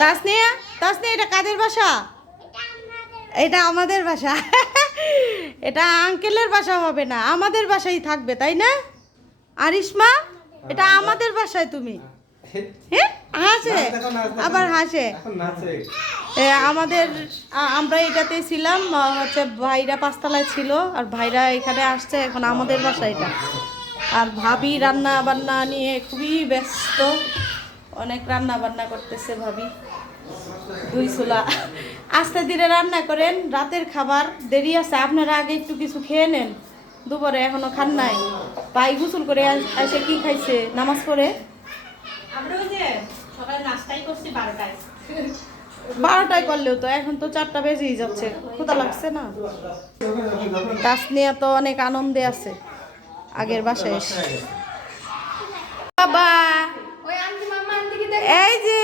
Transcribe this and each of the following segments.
তাসনিয়া, তাসনিয়া এটা কাদের বাসা? এটা আমাদের বাসা। এটা আঙ্কেলের বাসা হবে না, আমাদের বাসায় থাকবে, তাই না আরিশমা? এটা আমাদের বাসায় তুমি। হ্যাঁ হাসে, আবার হাসে। আমাদের আমরা এটাতে ছিলাম, হচ্ছে ভাইরা পাঁচতলায় ছিল আর ভাইরা এখানে আসছে, এখন আমাদের বাসা এটা। আর ভাবি রান্না বান্না নিয়ে খুবই ব্যস্ত, অনেক রান্না বান্না করতেছে ভাবি। দুই চুলা, আস্তে ধীরে রান্না করেন, রাতের খাবার দেরি আছে, আপনারা আগে একটু কিছু খেয়ে নেন। দুপুরে এখনো খান নাই। ভাই গোসল করে এসে কি খাইছে নামাজ পড়ে? আমরা যে সকালে নাস্তাই করছি 12টায়। 12টায় করলেও তো এখন তো 4টা বেজেই যাচ্ছে, ক্ষুধা লাগছে না? তাসনিয়া তো অনেক আনন্দে আছে আগের বাসায় এসে। বাবা এই যে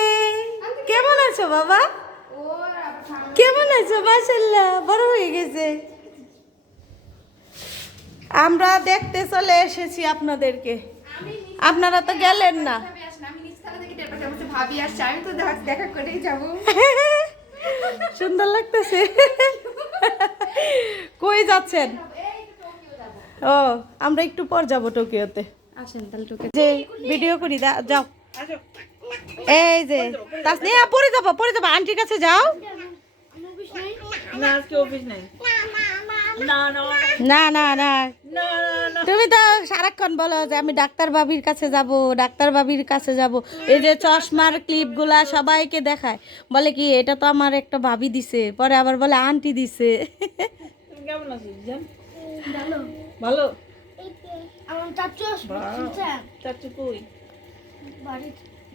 কেমন আছো বাবা? কেমন আছো? মাশাআল্লাহ বড় হয়ে গেছে। আমরা দেখতে চলে এসেছি আপনাদেরকে, আপনারা তো গেলেন না। সুন্দর লাগতেছে। কই যাচ্ছেন? ও আমরা একটু পর যাবো টোকিওতে। আসেন তাহলে টোকিও যে ভিডিও করি, যাও। এই যে তাসনিয়া পরে যাবো আন্টির কাছে যাও। না না না, তুমি তো সারাক্ষণ বলো যে আমি ডাক্তার বাবির কাছে যাব, ডাক্তার বাবির কাছে যাব। এই যে চশমার ক্লিপগুলা সবাইকে দেখায়, বলে কি এটা তো আমার একটা ভাবি দিছে, পরে আবার বলে আন্টি দিছে। কেমন আছিস জান? ভালো ভালো। আমার চাচু কই?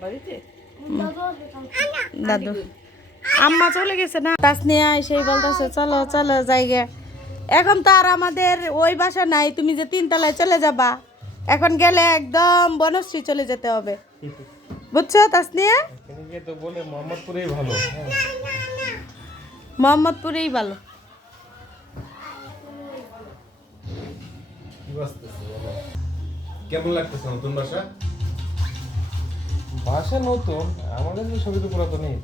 বাড়িতে। দাদু আম্মা চলে গেছে না। তাসনিয়া সেই বলতেছে চলো চলো জায়গা। এখন তো আর আমাদের ওই বাসা নাই, তুমি যে 3 তলায় চলে যাবা, এখন গেলে একদম বনশ্রী চলে যেতে হবে, বুঝছো তাসনিয়া? তো বলে মোহাম্মদপুরেই ভালো। মোহাম্মদপুরেই ভালো। কেমন লাগতেছে নতুন বাসা? বাসা নতুন, আমাদের তো সবই তো পুরাতনই।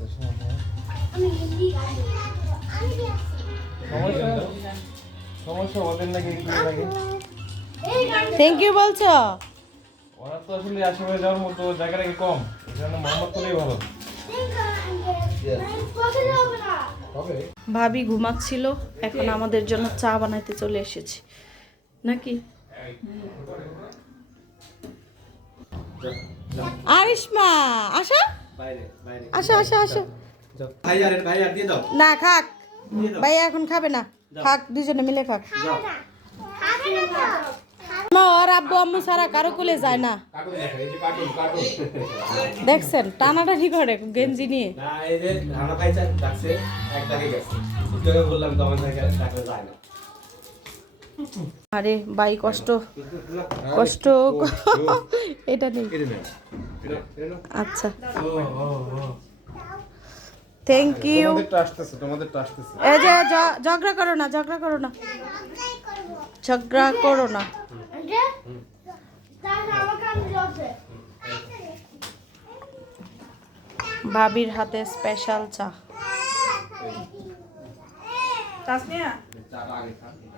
সমস্যা ওদের নাকি লাগে। থ্যাংক ইউ বলছো? ওরা তো আসলে আশেপাশে যাওয়ার মতো জায়গা নাকি কম, এই জন্য মোহাম্মদপুরেই ভালো। ভাবি ঘুমাচ্ছিল, এখন আমাদের জন্য চা বানাইতে চলে এসেছি নাকি। আরিশমা আসো, আসো আসো আসো। না খাক, ভাইয়া এখন খাবে না, খাক দুজনে মিলে খাক। ওর আব্বু আম্মু ছাড়া কারো কোলে যায় না, দেখছেন টানাটানি করে গেঞ্জি নিয়ে। আরে ভাই কষ্ট কষ্ট এটা নেই। আচ্ছা থ্যাংক ইউ। এই যে ঝগড়া করো না, ঝগড়া করো না, ঝগড়া করো না। ভাবির হাতে স্পেশাল চা।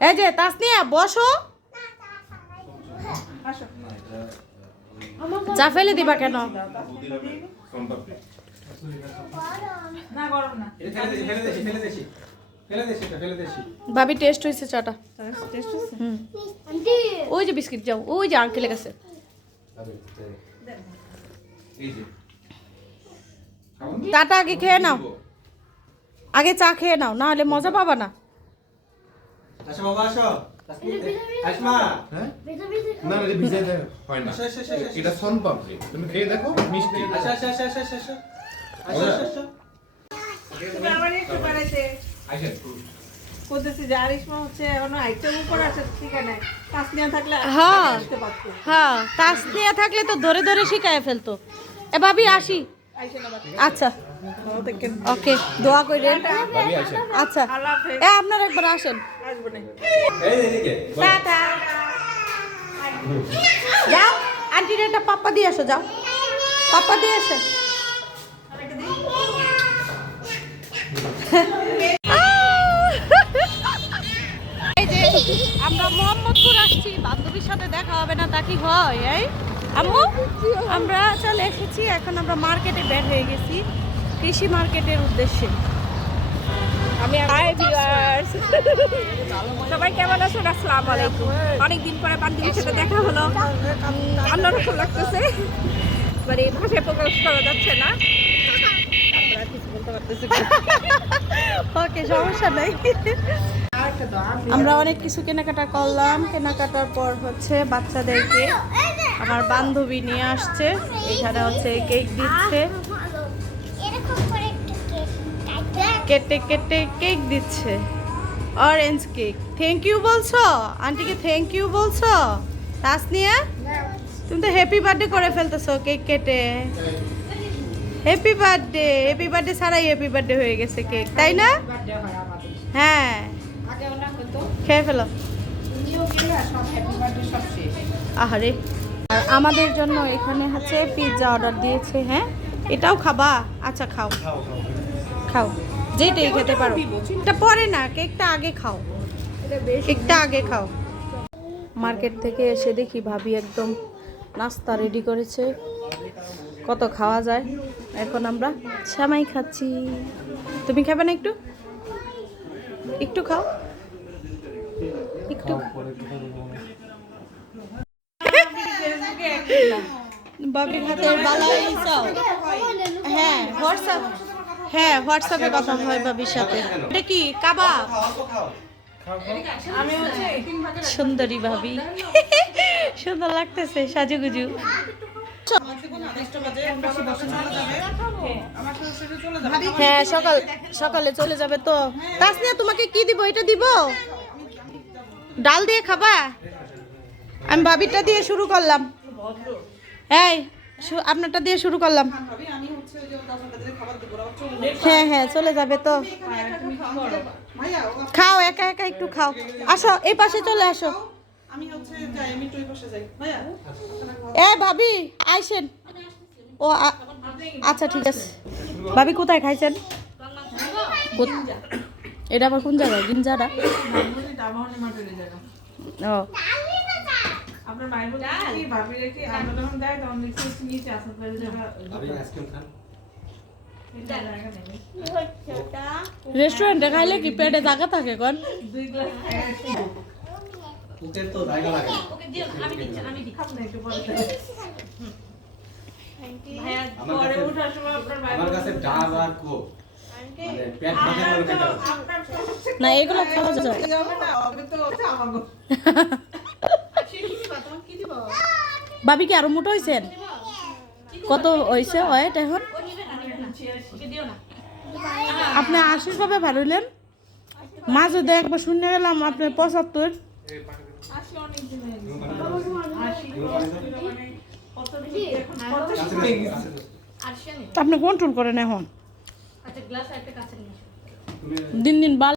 এই যে তাসনিয়া বসো, চা ফেলে দিবা কেন? ভাবি টেস্ট হয়েছে চাটা। ওই যে বিস্কিট যাও, ওই যে আঙ্কেলের কাছে। চাটা আগে খেয়ে নাও, আগে চা খেয়ে নাও, না হলে মজা পাবা না। আসো বাবা আসো। আসমা হ্যাঁ না না ভিজে দেয় হয় না। এটা সনপাপড়ি, তুমি খেয়ে দেখো মিষ্টি। আচ্ছা আচ্ছা আচ্ছা আচ্ছা আচ্ছা আচ্ছা আচ্ছা তুমি আমার একটু বানাইতে আইছেন কোথাতে জারিসমা হচ্ছে এখনো আইটেম উপর আছে ঠিকানা। তাসনিয়া থাকলে হ্যাঁ হ্যাঁ, তাসনিয়া থাকলে তো ধরে ধরে শিখায় ফেলতো। এ ভাবি আসি। আচ্ছা ওকে, দোয়া করেন। আচ্ছা এ আপনারা একবার আসেন। যাও আন্টির একটা পাপ্পা দিয়ে আসো, যাও পাপ্পা দিয়ে আসো। কি হয় এই আম্মু আমরা চলে এসেছি এখন আমরা মার্কেটে বের হয়ে গেছি কৃষি মার্কেটের উদ্দেশ্যে হাই ভিউয়ার্স সবাই কেমন আছেন? আসসালামু আলাইকুম। অনেকদিন পরে বান্ধবীর সাথে দেখা হলো, অন্যরকম লাগতেছে, মানে ভাষায় প্রকাশ করা যাচ্ছে না। আমরা কিছু বলতে পারতেছি না। ওকে সমস্যা নাই আমরা অনেক কিছু কেনাকাটা করলাম কেনাকাটার পর হচ্ছে বাচ্চাদেরকে আমার বান্ধবী নিয়ে আসছে এখানে হচ্ছে কেক দিচ্ছে কেটে কেটে কেক দিচ্ছে অরেঞ্জ কেক থ্যাংক ইউ বলছো আন্টিকে থ্যাংক ইউ বলছো তাসনিয়া তুমি তো হ্যাপি বার্থডে করে ফেলতেছো কেক কেটে হ্যাপি বার্থডে ছাড়াই হ্যাপি বার্থডে হয়ে গেছে কেক তাই না হ্যাঁ খেয়ে ফেলো আহারে আর আমাদের জন্য এখানে হচ্ছে পিৎজা অর্ডার দিয়েছে হ্যাঁ এটাও খাবা আচ্ছা খাও খাও যেটাই খেতে পারো এটা পরে না কেকটা আগে খাও কেকটা আগে খাও মার্কেট থেকে এসে দেখি ভাবি একদম নাস্তা রেডি করেছে কত খাওয়া যায় এখন আমরা সেমাই খাচ্ছি তুমি খাবে না একটু একটু খাও একটু বাবির হাতের বালাই চাও হোয়াটসঅ্যাপে কথা হয় বাবির সাথে এটা কি কাবাব সুন্দরী ভাবি সুন্দর লাগতেছে সাজুগুজু হ্যাঁ সকালে চলে যাবে তো তাসনিয়া তোমাকে কি দিব এটা দিব ডাল দিয়ে খাবা আমি ভাবিটা দিয়ে শুরু করলাম এই আপনারটা দিয়ে শুরু করলাম হ্যাঁ চলে যাবে তো খাও একা একা একটু খাও আসো এই পাশে চলে আসো ভাবি আইসেন ও আচ্ছা ঠিক আছে ভাবি কোথায় খাইছেন এটা আবার কোন জায়গায় গিনজারা ও আপনার মায়ের বলে কি ভাবি রেখে আমরা যখন যাই তখন দেখছি নিচে আসতে পারে ভাবি আইসক্রিম খান রেস্টুরেন্টে খাইলে কি পেটে জায়গা থাকে কোন 2 গ্লাস ওকে তো জায়গা লাগে ওকে দিও আমি দিই খাব না একটু পরে ভাইয়া আমার পরে কাছে- ওঠার সময় আপনার মায়ের আমার কাছে ডাল আর কোক মানে পেট ভরে গেল খেতে হবে। না এগুলো খাওয়া যায় ভাবি কি আরো মোটা হয়েছেন কত হয়েছে ওয়েট এখন আপনি 80 ভাবে ভারলেন মাঝে দিয়ে একবার শুনে গেলাম আপনি 75 আপনি কন্ট্রোল করেন এখন দিন দিন বাল